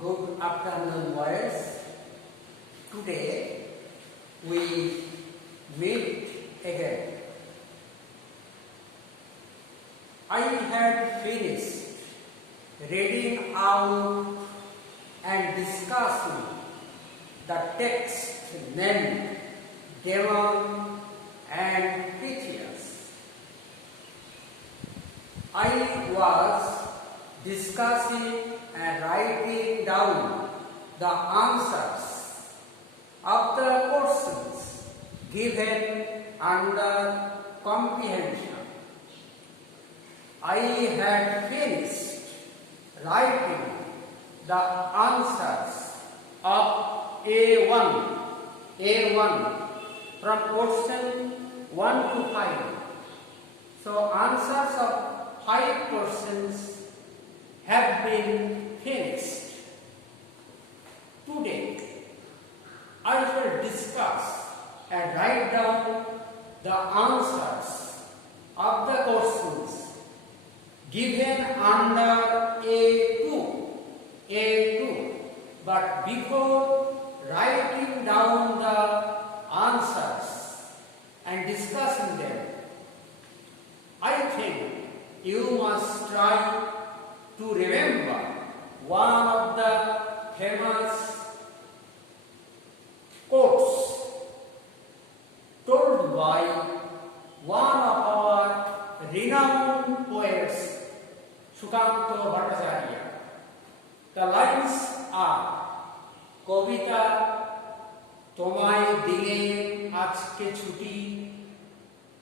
Good afternoon, boys. Today we meet again. I had finished reading out and discussing the text named Demon and Pythias. I was discussing and writing down the answers of the questions given under comprehension. I had finished writing the answers of A1 from question 1 to 5. So answers of 5 questions have been finished. Today, I shall discuss and write down the answers of the questions given under A2. But before writing down the answers and discussing them, I think you must try to remember one of the famous quotes told by one of our renowned poets, Sukanta Bhattacharya. The lines are, Kobita তোমায় দিলে আজকে ছুটি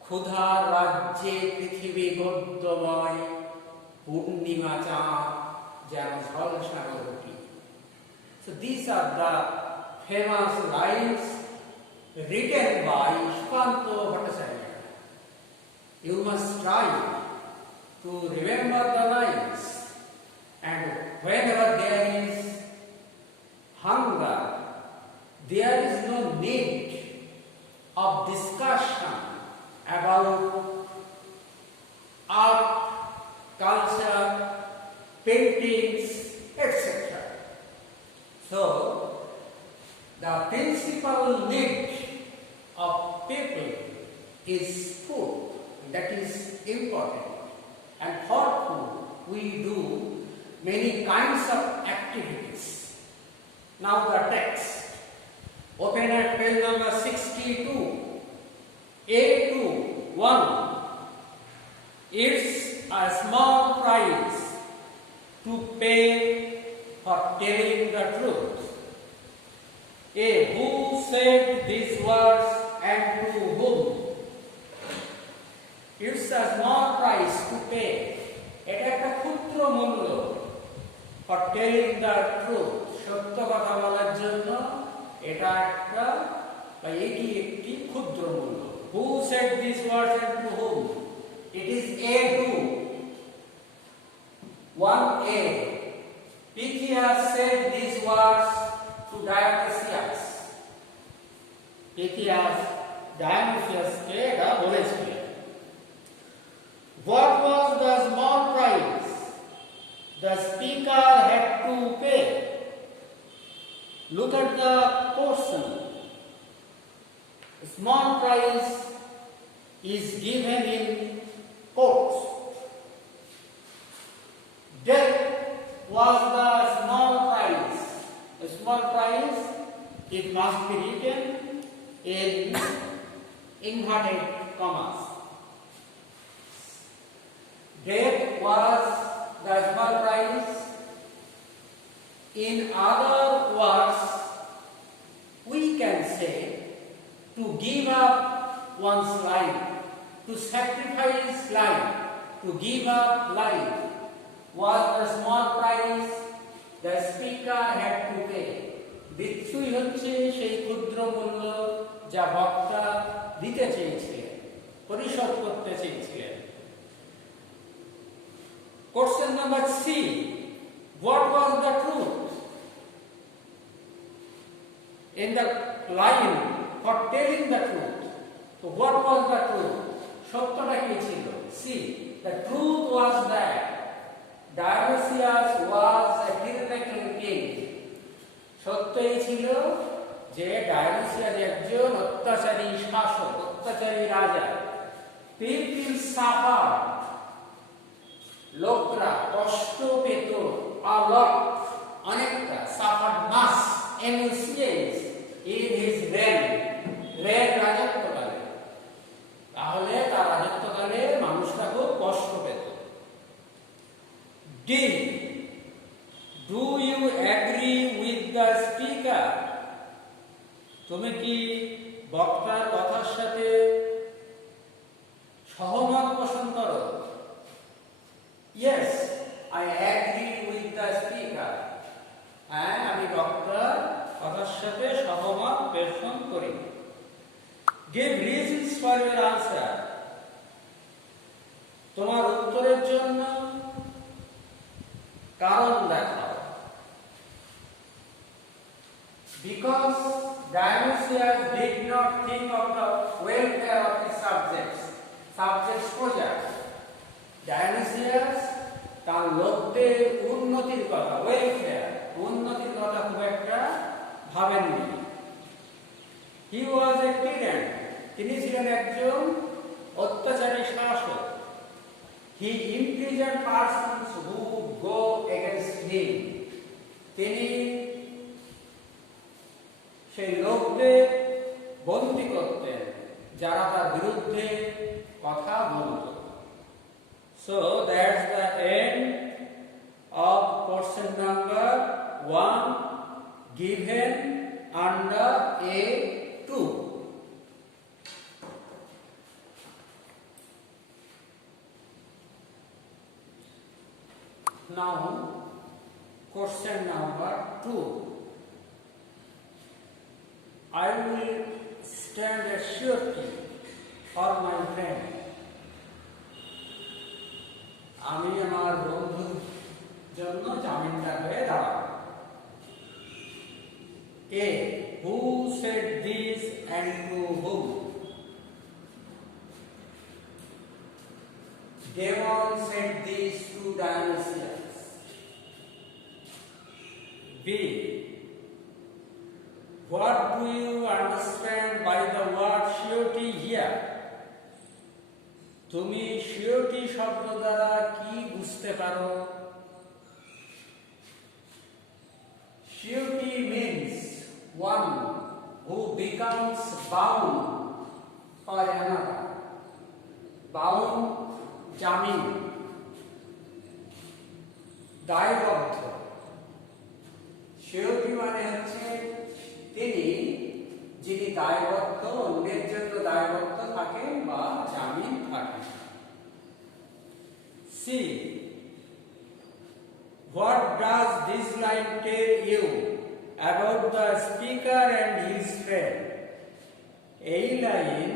ক্ষুধা রাজ্যে পৃথিবী গদ্যময় পূর্ণিমা চাঁদ যেন ঝলসানো রুটি. So these are the famous lines written by Sukanta Bhattacharya. You must try to remember the lines, and whenever there is hunger, there is no need of discussion about art, culture, paintings, etc. So, the principal need of people is food. That is important. And for food, we do many kinds of activities. Now the text. Open at page number 62. A2:1. It's a small price to pay for telling the truth. A. Who said these words and to whom? It's a small price to pay. এটা একটা ক্ষুদ্র মূল্য for telling the truth. সত্য কথা বলার জন্য এটা একটা বা এটি একটি ক্ষুদ্র মূল্য. Who said these words and to whom? It is A2. 1A. Pythias said these words to Dionysius. Pythias Dionysiusকে এটা বলেছিলেন. What was the small price the speaker had to pay? Look at the question. Small price is given in quotes. Death was the small price. A small price, it must be written in inverted commas. Death was the small price. In other words, we can say to give up one's life, to sacrifice life, to give up life was the small price the speaker had to pay. মৃত্যুই হচ্ছে সেই ক্ষুদ্র মূল্য যা বক্তা দিতে চেয়েছিলেন, পরিশোধ করতে চেয়েছিলেন. Question number C. What was the truth? In the line for telling the truth. So what was the truth? সত্যটা কি ছিল? C. The truth was that Dionysius was a tyrannical king সত্য এই ছিল যে ডায়োনিসিয়াস একজন অত্যাচারী শাসক, অত্যাচারী রাজা। পিপল সাফার, লোকরা কষ্ট পেত, অলট, অনেকটা, সাফার মাস, MCS in his reign, reign রাজত্বকালে। তাহলে তার রাজত্বকালে মানুষরা খুব কষ্ট পেত। Do you agree with the speaker? তুমি কি বক্তার কথার সাথে সহমত পোষণ করো? Yes, I agree with the speaker. হ্যাঁ, আমি বক্তার কথার সাথে সহমত পোষণ করি। Give reasons for your answer. তোমার উত্তরের জন্য কারণ দেখাও। Because Dionysius did not think of the welfare of his subjects, প্রজা। Dionysius তার লোকদের উন্নতির কথা, ওয়েলফেয়ার, উন্নতির কথা খুব একটা ভাবেননি। He was a tyrant, তিনি ছিলেন একজন অত্যাচারী শাসক। He imprisoned persons who go against him, তিনি সেই লোকদের বন্দী করতেন যারা তার বিরুদ্ধে কথা বলত। So that's the end of question number 1 given under A2. Now question number 2. I will stand as surety for my friend. আমি আমার বন্ধুর জন্য জামিনদার হয়ে দাঁড়াবো। A. Who said this and to whom? Demon said this to Dionysius. B. What do you understand by the word surety here? তুমি surety শব্দ দ্বারা কি বুঝতে পারো? Surety means one who becomes bound for another. Bound, জামিন, দায়বদ্ধ। surety মানে হচ্ছে তিনি যিনি দায়বদ্ধ, অন্যের জন্য দায়বদ্ধ থাকেন বা জামিন থাকেন। C. What does this line tell you about the speaker and his friend? এই লাইন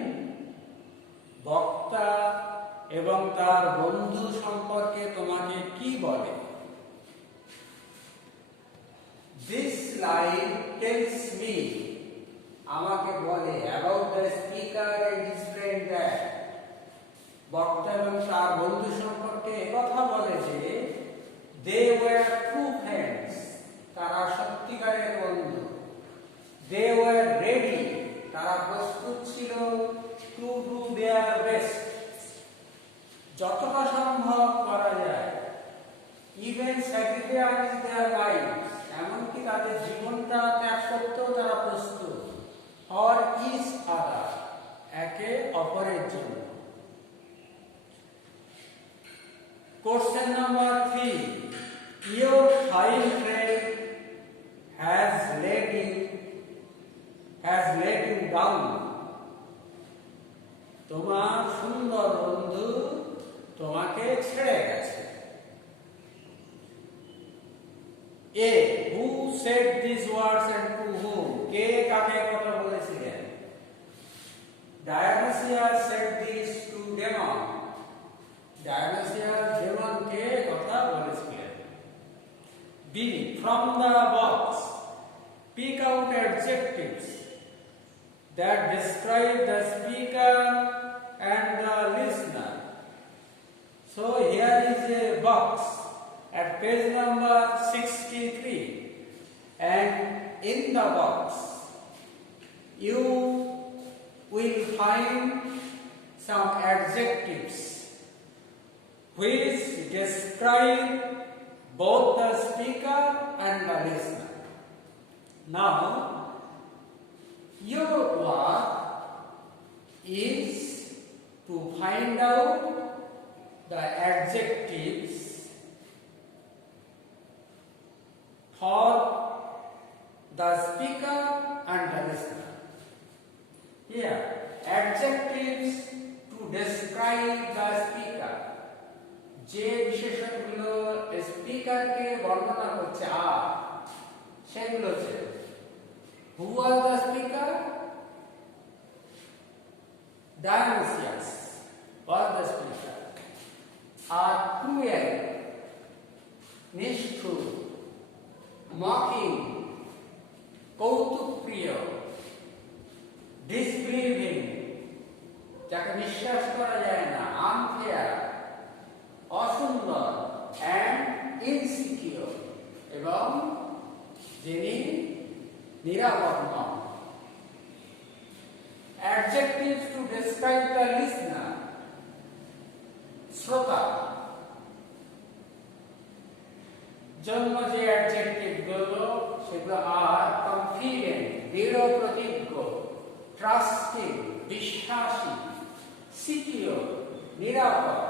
বক্তা এবং তার বন্ধু সম্পর্কে তোমাকে কি বলে? This line tells me, আমাকে বলে, about the speaker and his friend that, বক্তা এবং তার বন্ধু সম্পর্কে কথা বলে যে they were true friends, তারা সত্যিকারের বন্ধু। They were ready, তারা প্রস্তুত ছিল to do their best, যতটা সম্ভব করা যায়, even sacrifice their lives, এমনকি তাদের জীবনটা ত্যাগ করতেও তারা প্রস্তুত, for each other, একে অপরের জন্য। Question number 3. Your fine friend has let you down. তোমার সুন্দর বন্ধু তোমাকে ছেড়ে গেছে। A. Who said these words and to whom? কে কাকে কথা বলেছিলেন? Dionysius said this to Demon. Dionysius Demonকে কথা বলেছিলেন। B. From the box, pick out adjectives that describe the speaker and the listener. So here is a box at page number 63, and in the box you will find some adjectives which describe both the speaker and the listener. Now, your work is to find out the adjectives for the speaker and the listener. Here, adjectives to describe the speaker. যে বিশেষণগুলো স্পিকারকে বর্ণনা করছে সেগুলো হচ্ছে who was the speaker? Dionysius was the speaker. Are cruel, নিষ্ঠুর, mocking, কৌতুকপ্রিয়, disbelieving, যাকে বিশ্বাস করা যায় না, unfair, অসুন্দর, and insecure, এবং যিনি নিরাপদ নন। Adjectives to describe the listener, শ্রোতা জন্য যে অ্যাডজেক্টিভ গুলো সেগুলো আর কনফিডেন্ট, দৃঢ় প্রতিজ্ঞ, ট্রাস্টিং, বিশ্বাসী, সিকিউর, নিরাপদ,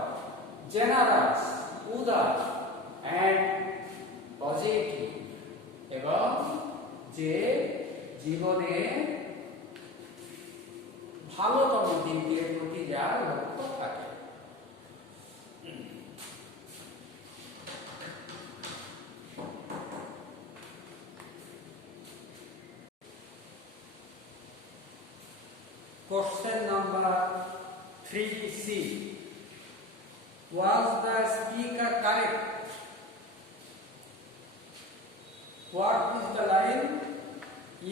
জেনারাস, উদার, অ্যান্ড পজিটিভ, এবং যে জীবনে ভালোতম দিকের প্রতি যার লক্ষ্য থাকে। Question number 3C. Was the speaker correct? What is the line?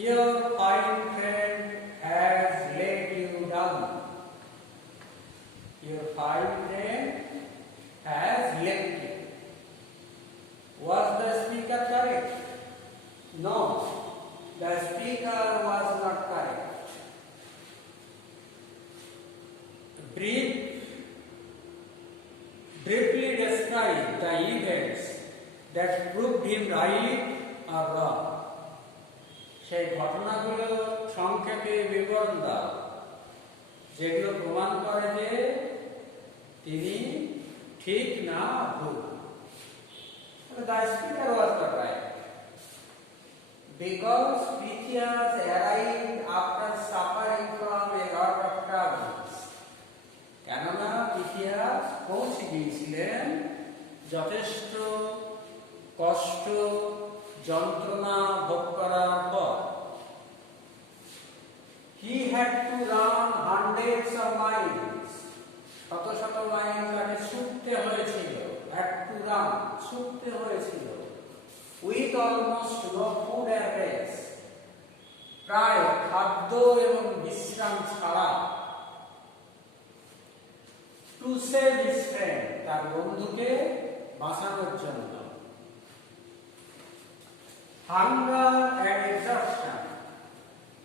Your fine friend has let you down. Your fine friend has left you. Was the speaker correct? No, the speaker was not correct. Briefly describe the events that proved him right or wrong. সেই ঘটনাগুলো সংক্ষেপে বিবরণ দাও যেগুলো প্রমাণ করে যে তিনি ঠিক না ভুল। The speaker was not right because Pythias arrived after suffering from a lot of troubles. কেননা পিথিয়াস পৌঁছে গিয়েছিলেন যথেষ্ট কষ্ট, যন্ত্রণা ভোগ করার পর। He had to run hundreds of miles. শত শত মাইল তাকে ছুটতে হয়েছিল। Had to run, ছুটতে হয়েছিল। With almost no food and rest. প্রায় খাদ্য এবং বিশ্রাম ছাড়া। To save his friend, তার বন্ধুকে বাঁচানোর জন্য। Hunger and exhaustion,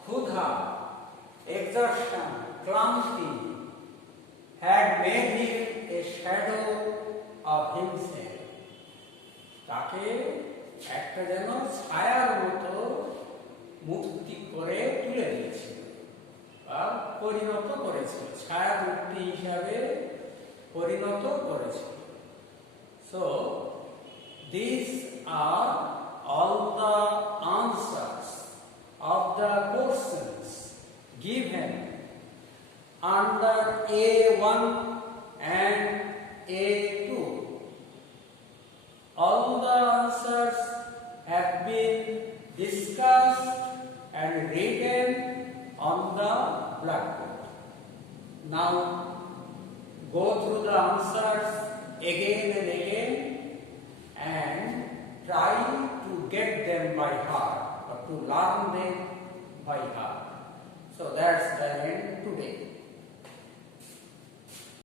ক্ষুধা, exhaustion, ক্লান্তি, had made him a shadow of himself. তাকে একটা যেন ছায়ার মতো মূর্তি করে তুলে দিয়েছিল বা পরিণত করেছিল, ছায়া মূর্তি হিসাবে পরিণত করেছিল। So these are all the answers of the questions given under A1 and A2. All the answers have been discussed and written on the blackboard. Now go through the answers again and again and try to get them by heart or to learn them by heart. So that's the end today.